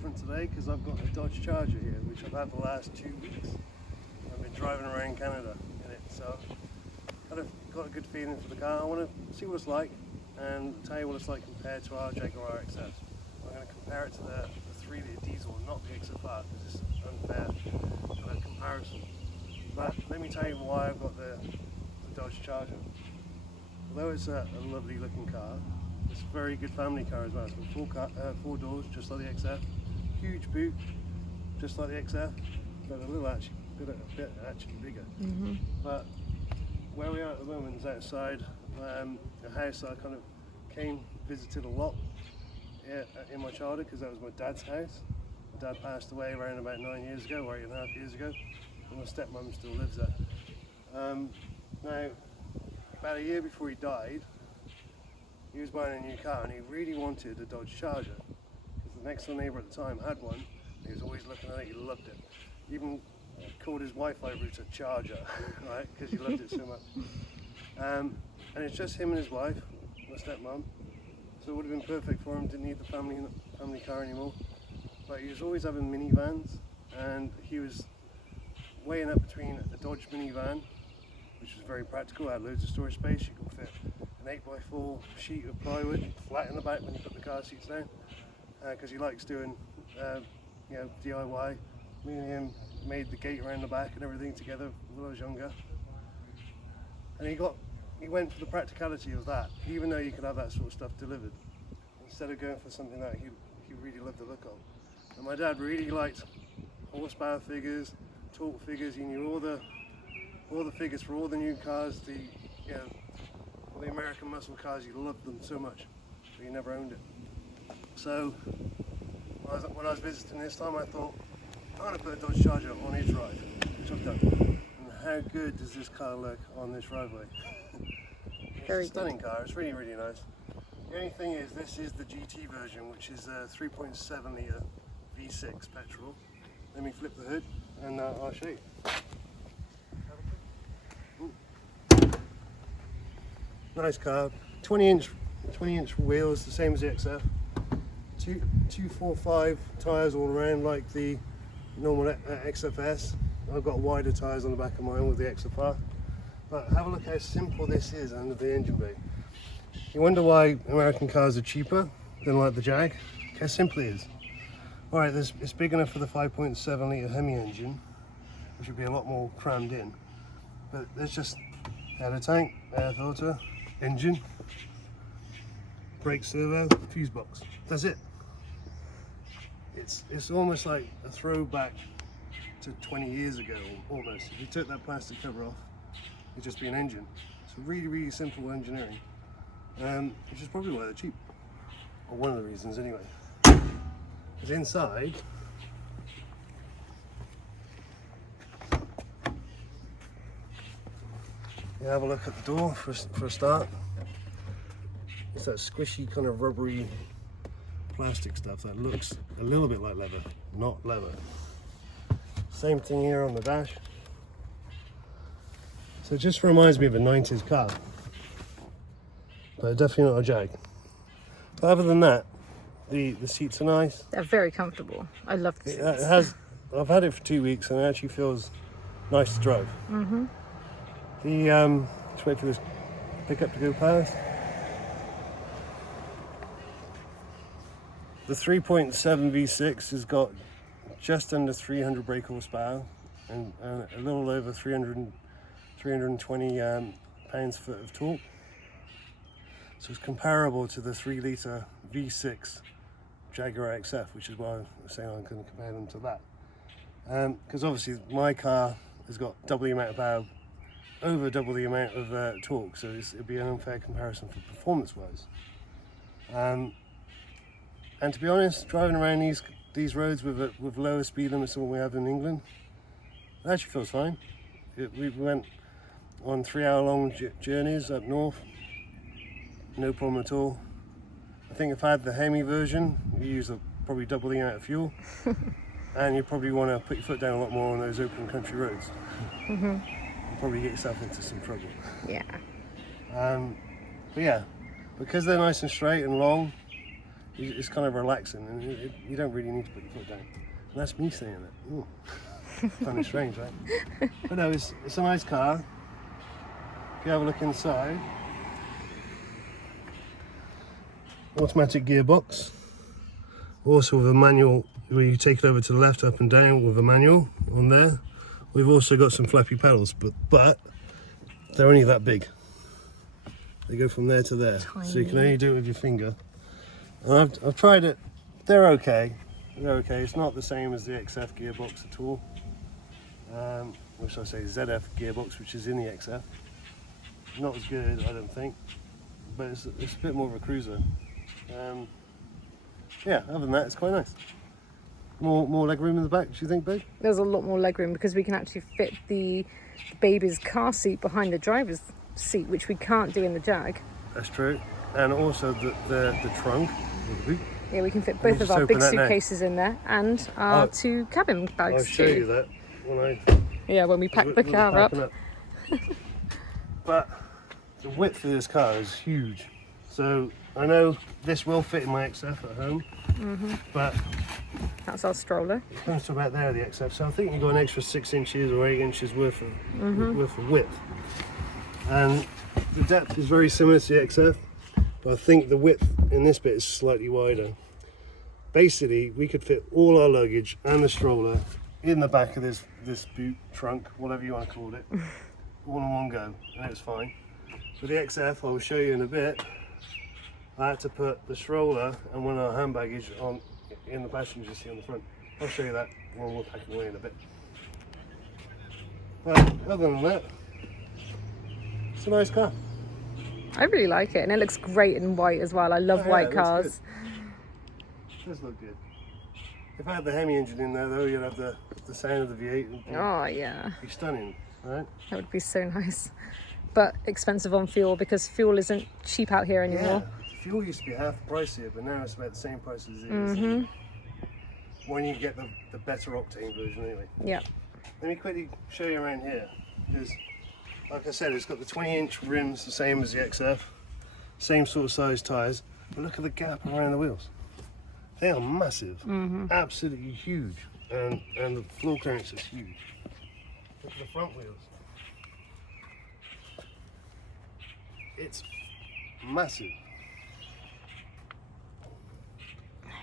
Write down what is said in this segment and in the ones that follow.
different today because I've got a Dodge Charger here, which I've had the last 2 weeks. I've been driving around Canada in it, so kind of got a good feeling for the car. I want to see what it's like and tell you what it's like compared to our Jaguar XF. I'm going to compare it to the 3-litre diesel, not the XFR, because it's unfair comparison. But let me tell you why I've got the Dodge Charger. Although it's a lovely looking car, it's a very good family car as well. It's got four doors, just like the XF. Huge boot, just like the XF, but a bit actually bigger. Mm-hmm. But where we are at the moment is outside a house I kind of visited a lot in my childhood, because that was my dad's house. My dad passed away around about 9 years ago, or 8.5 years ago, and my stepmom still lives there. Now, about a year before he died, he was buying a new car and he really wanted a Dodge Charger, because the next door neighbour at the time had one. He was always looking at it, he loved it. He even called his Wi-Fi router Charger, right, because he loved it so much. And it's just him and his wife, my stepmom, so it would have been perfect for him. Didn't need the family car anymore. But he was always having minivans, and he was weighing up between a Dodge minivan, which was very practical, had loads of storage space. You could fit an 8x4 sheet of plywood flat in the back when you put the car seats down, because he likes doing DIY. Me and him made the gate around the back and everything together when I was younger. And he went for the practicality of that, even though you could have that sort of stuff delivered, instead of going for something that he really loved the look of. And my dad really liked horsepower figures, torque figures. He knew all the figures for all the new cars, all the American muscle cars. He loved them so much, but he never owned it. So when I was visiting this time, I thought, I'm going to put a Dodge Charger on his ride, which I've done. And how good does this car look on this driveway? It's a stunning car. It's really, really nice. The only thing is, this is the GT version, which is a 3.7 litre V6 petrol. Let me flip the hood and I'll show you. Nice car, 20-inch wheels, the same as the XF. 245 tyres all around, like the normal XFS. I've got wider tyres on the back of mine with the XFR. But have a look how simple this is under the engine bay. You wonder why American cars are cheaper than like the Jag? How simple it is. Alright, it's big enough for the 5.7 litre Hemi engine, which would be a lot more crammed in. But there's just air tank, air filter, engine, brake servo, fuse box. That's it. It's almost like a throwback to 20 years ago, almost. If you took that plastic cover off, it'd just be an engine. It's really, really simple engineering, which is probably why they're cheap, or one of the reasons anyway. Because inside, you have a look at the door for a start. It's that squishy kind of rubbery plastic stuff that looks a little bit like leather, not leather. Same thing here on the dash. So it just reminds me of a 90s car, but definitely not a Jag. But other than that, the seats are nice. They're very comfortable. I love the seats. I've had it for 2 weeks and it actually feels nice to drive. Mm-hmm. Just wait for this pickup to go past. The 3.7 V6 has got just under 300 brake horsepower and a little over 320 pounds-foot of torque. So it's comparable to the 3-litre V6 Jaguar XF, which is why I was saying I'm going to compare them to that. Because obviously my car has got double the amount of power, over double the amount of torque, so it'd be an unfair comparison for performance-wise. And to be honest, driving around these roads with lower speed limits than what we have in England, it actually feels fine. We went on 3-hour-long journeys up north, no problem at all. I think if I had the Hemi version, you use probably double the amount of fuel, and you probably want to put your foot down a lot more on those open country roads. Mm-hmm. You probably get yourself into some trouble. Yeah. But yeah, because they're nice and straight and long, it's kind of relaxing, and you don't really need to put your foot down. And that's me saying that. Ooh. Kind of strange, right? But no, it's a nice car. If you have a look inside, automatic gearbox, also with a manual where you take it over to the left, up and down with a manual on there. We've also got some flappy pedals, but they're only that big. They go from there to there, so you can only do it with your finger. And I've tried it. They're okay. They're okay. It's not the same as the XF gearbox at all. Which I say ZF gearbox, which is in the XF. Not as good, I don't think, but it's a bit more of a cruiser. Yeah, other than that, it's quite nice. More leg room in the back, do you think, babe? There's a lot more legroom because we can actually fit the baby's car seat behind the driver's seat, which we can't do in the Jag. That's true. And also the trunk. Yeah, we can fit both of our big suitcases in there and our 2 cabin bags. I'll show you that when we pack the car up. But the width of this car is huge. So I know this will fit in my XF at home, but that's our stroller. It comes to about there, the XF. So I think you've got an extra 6 inches or 8 inches worth of width. And the depth is very similar to the XF, but I think the width in this bit is slightly wider. Basically, we could fit all our luggage and the stroller in the back of this boot, trunk, whatever you want to call it, all in one go, and it was fine. With the XF, I will show you in a bit, I had to put the stroller and one of our hand baggage in the passenger seat on the front. I'll show you that when we're packing away in a bit. But other than that, it's a nice car. I really like it, and it looks great in white as well. I love white cars. It does look good. If I had the Hemi engine in there though, you'd have the sound of the V8. Oh yeah. It'd be stunning, right? That would be so nice. But expensive on fuel because fuel isn't cheap out here anymore. Yeah, fuel used to be half the price here, but now it's about the same price as it is. When you get the better octane version anyway. Yeah. Let me quickly show you around here, because like I said, it's got the 20-inch rims, the same as the XF, same sort of size tyres, but look at the gap around the wheels. They are massive, absolutely huge, and the floor clearance is huge. Look at the front wheels. It's massive.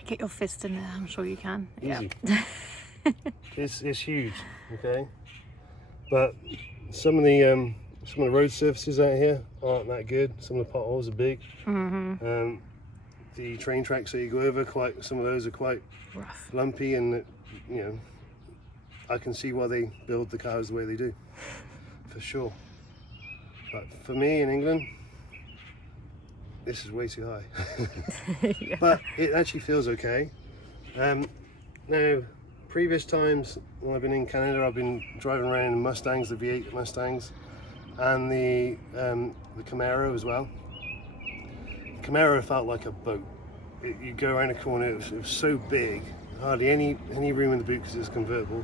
Get your fist in there, I'm sure you can. Easy. Yeah. It's huge, okay? But some of the road surfaces out here aren't that good. Some of the potholes are big. The train tracks that you go over, some of those are quite rough, lumpy, and you know, I can see why they build the cars the way they do, for sure. But for me in England, this is way too high. yeah. But it actually feels okay. Now, previous times when I've been in Canada, I've been driving around in Mustangs, the V8 Mustangs, and the Camaro as well. The Camaro felt like a boat. You go around a corner, it was so big, hardly any room in the boot because it's convertible,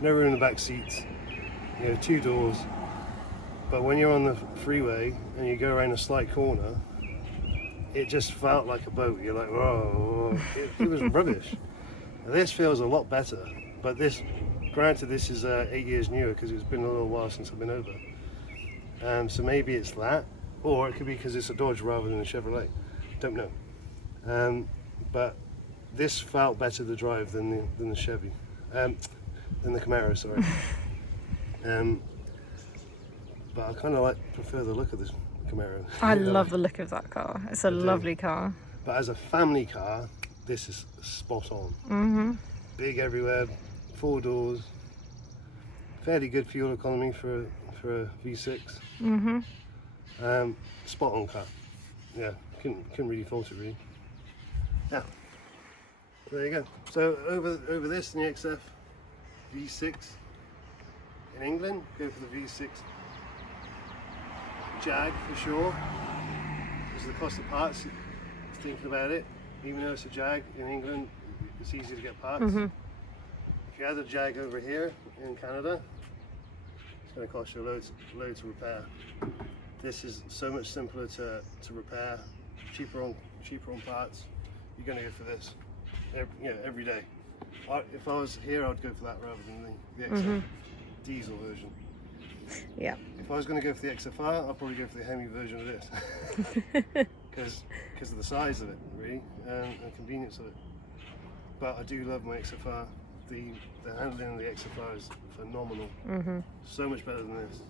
no room in the back seats, you know, 2 doors. But when you're on the freeway and you go around a slight corner, it just felt like a boat. You're like, whoa, it was rubbish. This feels a lot better, but granted, this is 8 years newer because it's been a little while since I've been over. So maybe it's that, or it could be because it's a Dodge rather than a Chevrolet. Don't know. But this felt better to drive than the Chevy, than the Camaro. Sorry. But I kind of prefer the look of this Camaro. I love the look of that car. It's a lovely car. But as a family car, this is spot on. Big everywhere, 4 doors, fairly good fuel economy for a V6. Spot on car. Yeah, couldn't really fault it really. Yeah. There you go. So over this in the XF V6 in England, go for the V6 Jag for sure. Because of the cost of parts, thinking about it, even though it's a Jag in England, it's easy to get parts. If you had a Jag over here in Canada, it's going to cost you loads to repair. This is so much simpler to repair, cheaper on parts. you're going to go for this. Every day. If I was here, I'd go for that rather than the XF diesel version. Yeah. If I was going to go for the XFR, I'd probably go for the Hemi version of this. Because of the size of it, really, and convenience of it. But I do love my XFR. The handling of the XFR is phenomenal. So much better than this.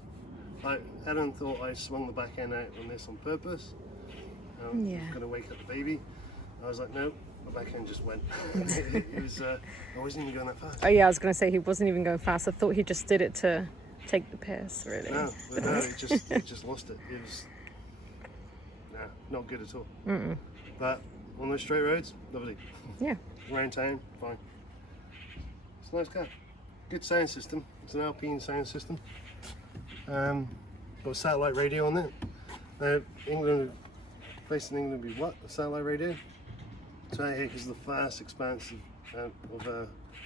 Helen thought I swung the back end out on this on purpose. Yeah. Going to wake up the baby. I was like, no, my back end just went. It was. I wasn't even going that fast. Oh yeah, I was going to say he wasn't even going fast. I thought he just did it to take the piss, really. No, it just lost it. It was not good at all. But on those straight roads, lovely. Yeah. Around town, fine. It's a nice car. Good sound system. It's an Alpine sound system. Got a satellite radio on it. Now, based in England, would be what? A satellite radio? So out here, because of the vast expanse of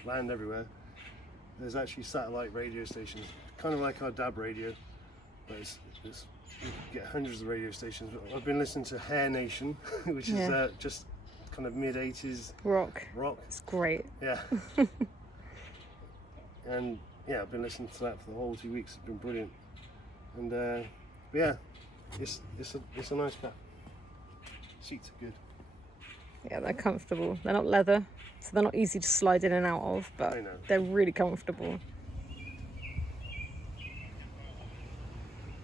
land everywhere, there's actually satellite radio stations, kind of like our DAB radio, but you can get hundreds of radio stations. I've been listening to Hair Nation, which is just kind of mid-80s rock. It's great. Yeah. And yeah, I've been listening to that for the whole 2 weeks. It's been brilliant. And yeah, it's a nice car. Seats are good. Yeah, they're comfortable. They're not leather, so they're not easy to slide in and out of, but they're really comfortable.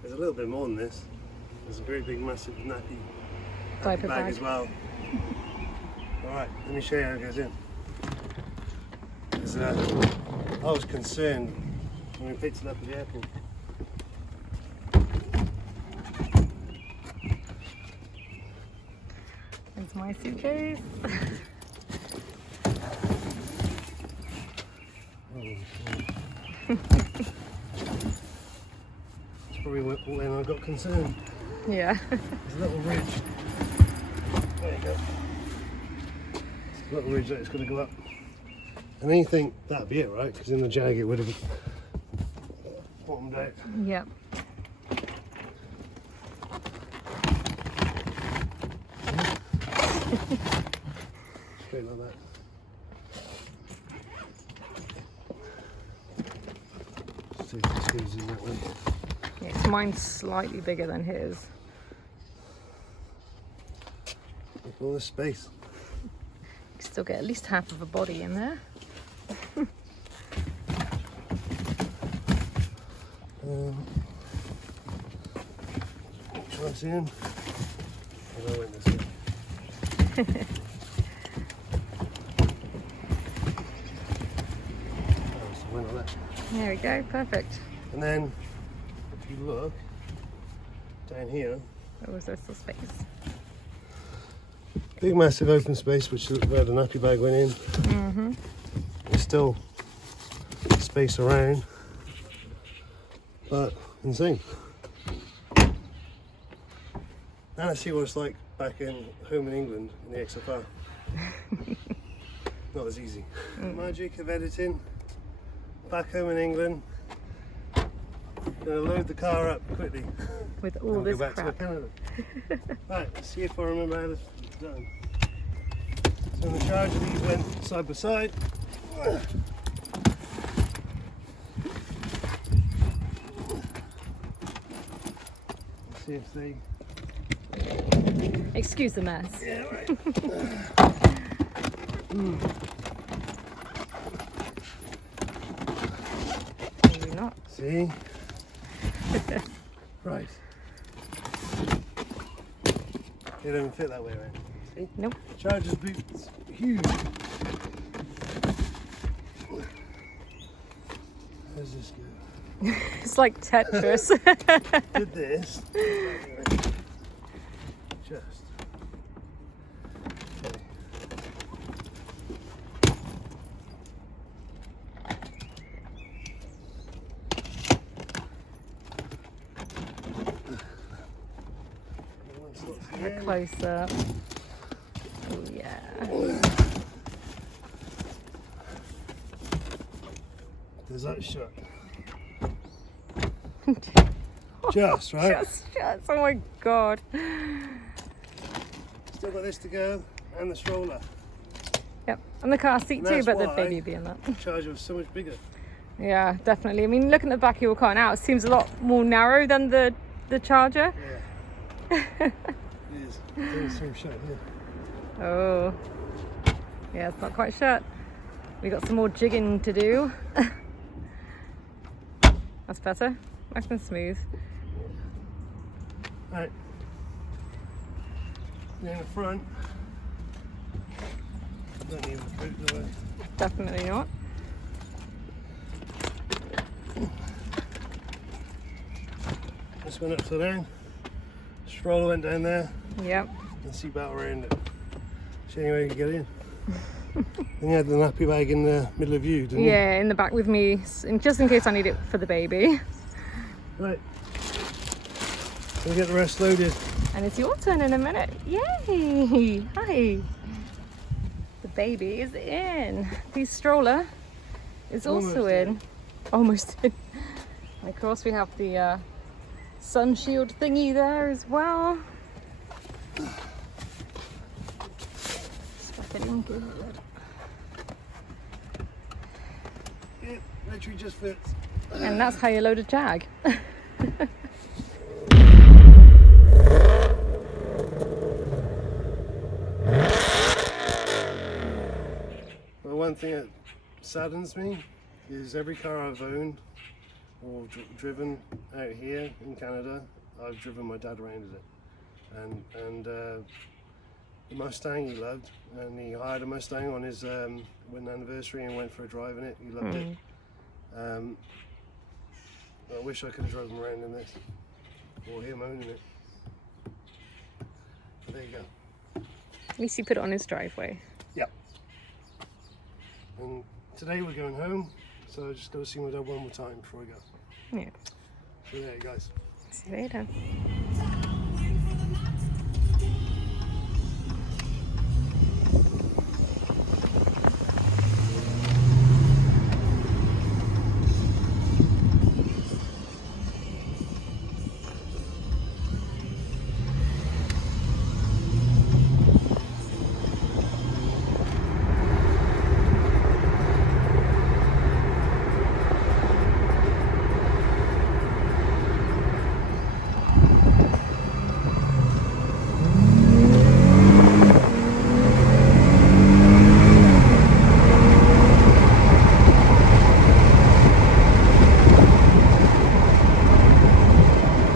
There's a little bit more than this. There's a very big, massive nappy Diaper bag bag as well. Alright, let me show you how it goes in. I was concerned when we picked it up at the airport. There's my suitcase. It's probably when I got concerned. Yeah. There's a little ridge. There you go. There's a little ridge that it's going to go up. And then you think that'd be it, right? Because in the Jag it would have bottomed out. Yep. Straight like that. See if this goes in that way. Yeah, mine's slightly bigger than his. Look at all this space. You can still get at least half of a body in there. Once in, and I went this way. There we go, perfect. And then, if you look down here, There was this little space. big massive open space which is where the nappy bag went in. There's still space around, but insane. And I see what it's like back home in England in the XFR. Not as easy. Magic of editing. Back home in England. Gonna load the car up quickly. With all this go back crap. to Canada. Right, let's see if I remember how this is done. So the charge of these went side by side. Let's see if they. Excuse the mess. Yeah, right. Maybe not. See? Right. It don't fit that way around. See? Nope. Charger's boot's huge. Where's this go? It's like Tetris. Did this. Just. Okay. A close up. Oh yeah. Does that shut? Just, right? Just. Oh my god. Still got this to go, and the stroller. Yep, and the car seat And too, that's but the why baby being that. The Charger was so much bigger. Yeah, definitely. I mean, looking at the back of your car now, it seems a lot more narrow than the Charger. Yeah. It is. It's in the same shape here. Oh, yeah, it's not quite shut. We got some more jigging to do. That's better. Nice and smooth. Right. Then in the front. Don't need the boot, do I? Definitely not. This went upside down. Stroller went down there. Yep. And seatbelt around it. So anyway, you can get in. Then you had the nappy bag in the middle of you, didn't you? Yeah, in the back with me, just in case I need it for the baby. Right. We'll get the rest loaded. And it's your turn in a minute. Yay! Hi. The baby is in. The stroller is also Almost in. Almost in. And of course we have the sun shield thingy there as well. Stuff it in good. Yeah, literally just fits. And that's how you load a Jag. Well, one thing that saddens me is every car I've owned or driven out here in Canada, I've driven my dad around in it. And the Mustang he loved, and he hired a Mustang on his wedding anniversary and went for a drive in it. He loved it. I wish I could have driven around in this, or him owning it. But there you go. At least you put it on his driveway. Yep. And today we're going home, so I just got to see my dad one more time before I go. Yeah. So there, guys. See you later.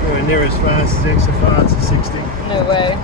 Nowhere near as fast as the XFR to 60. No way.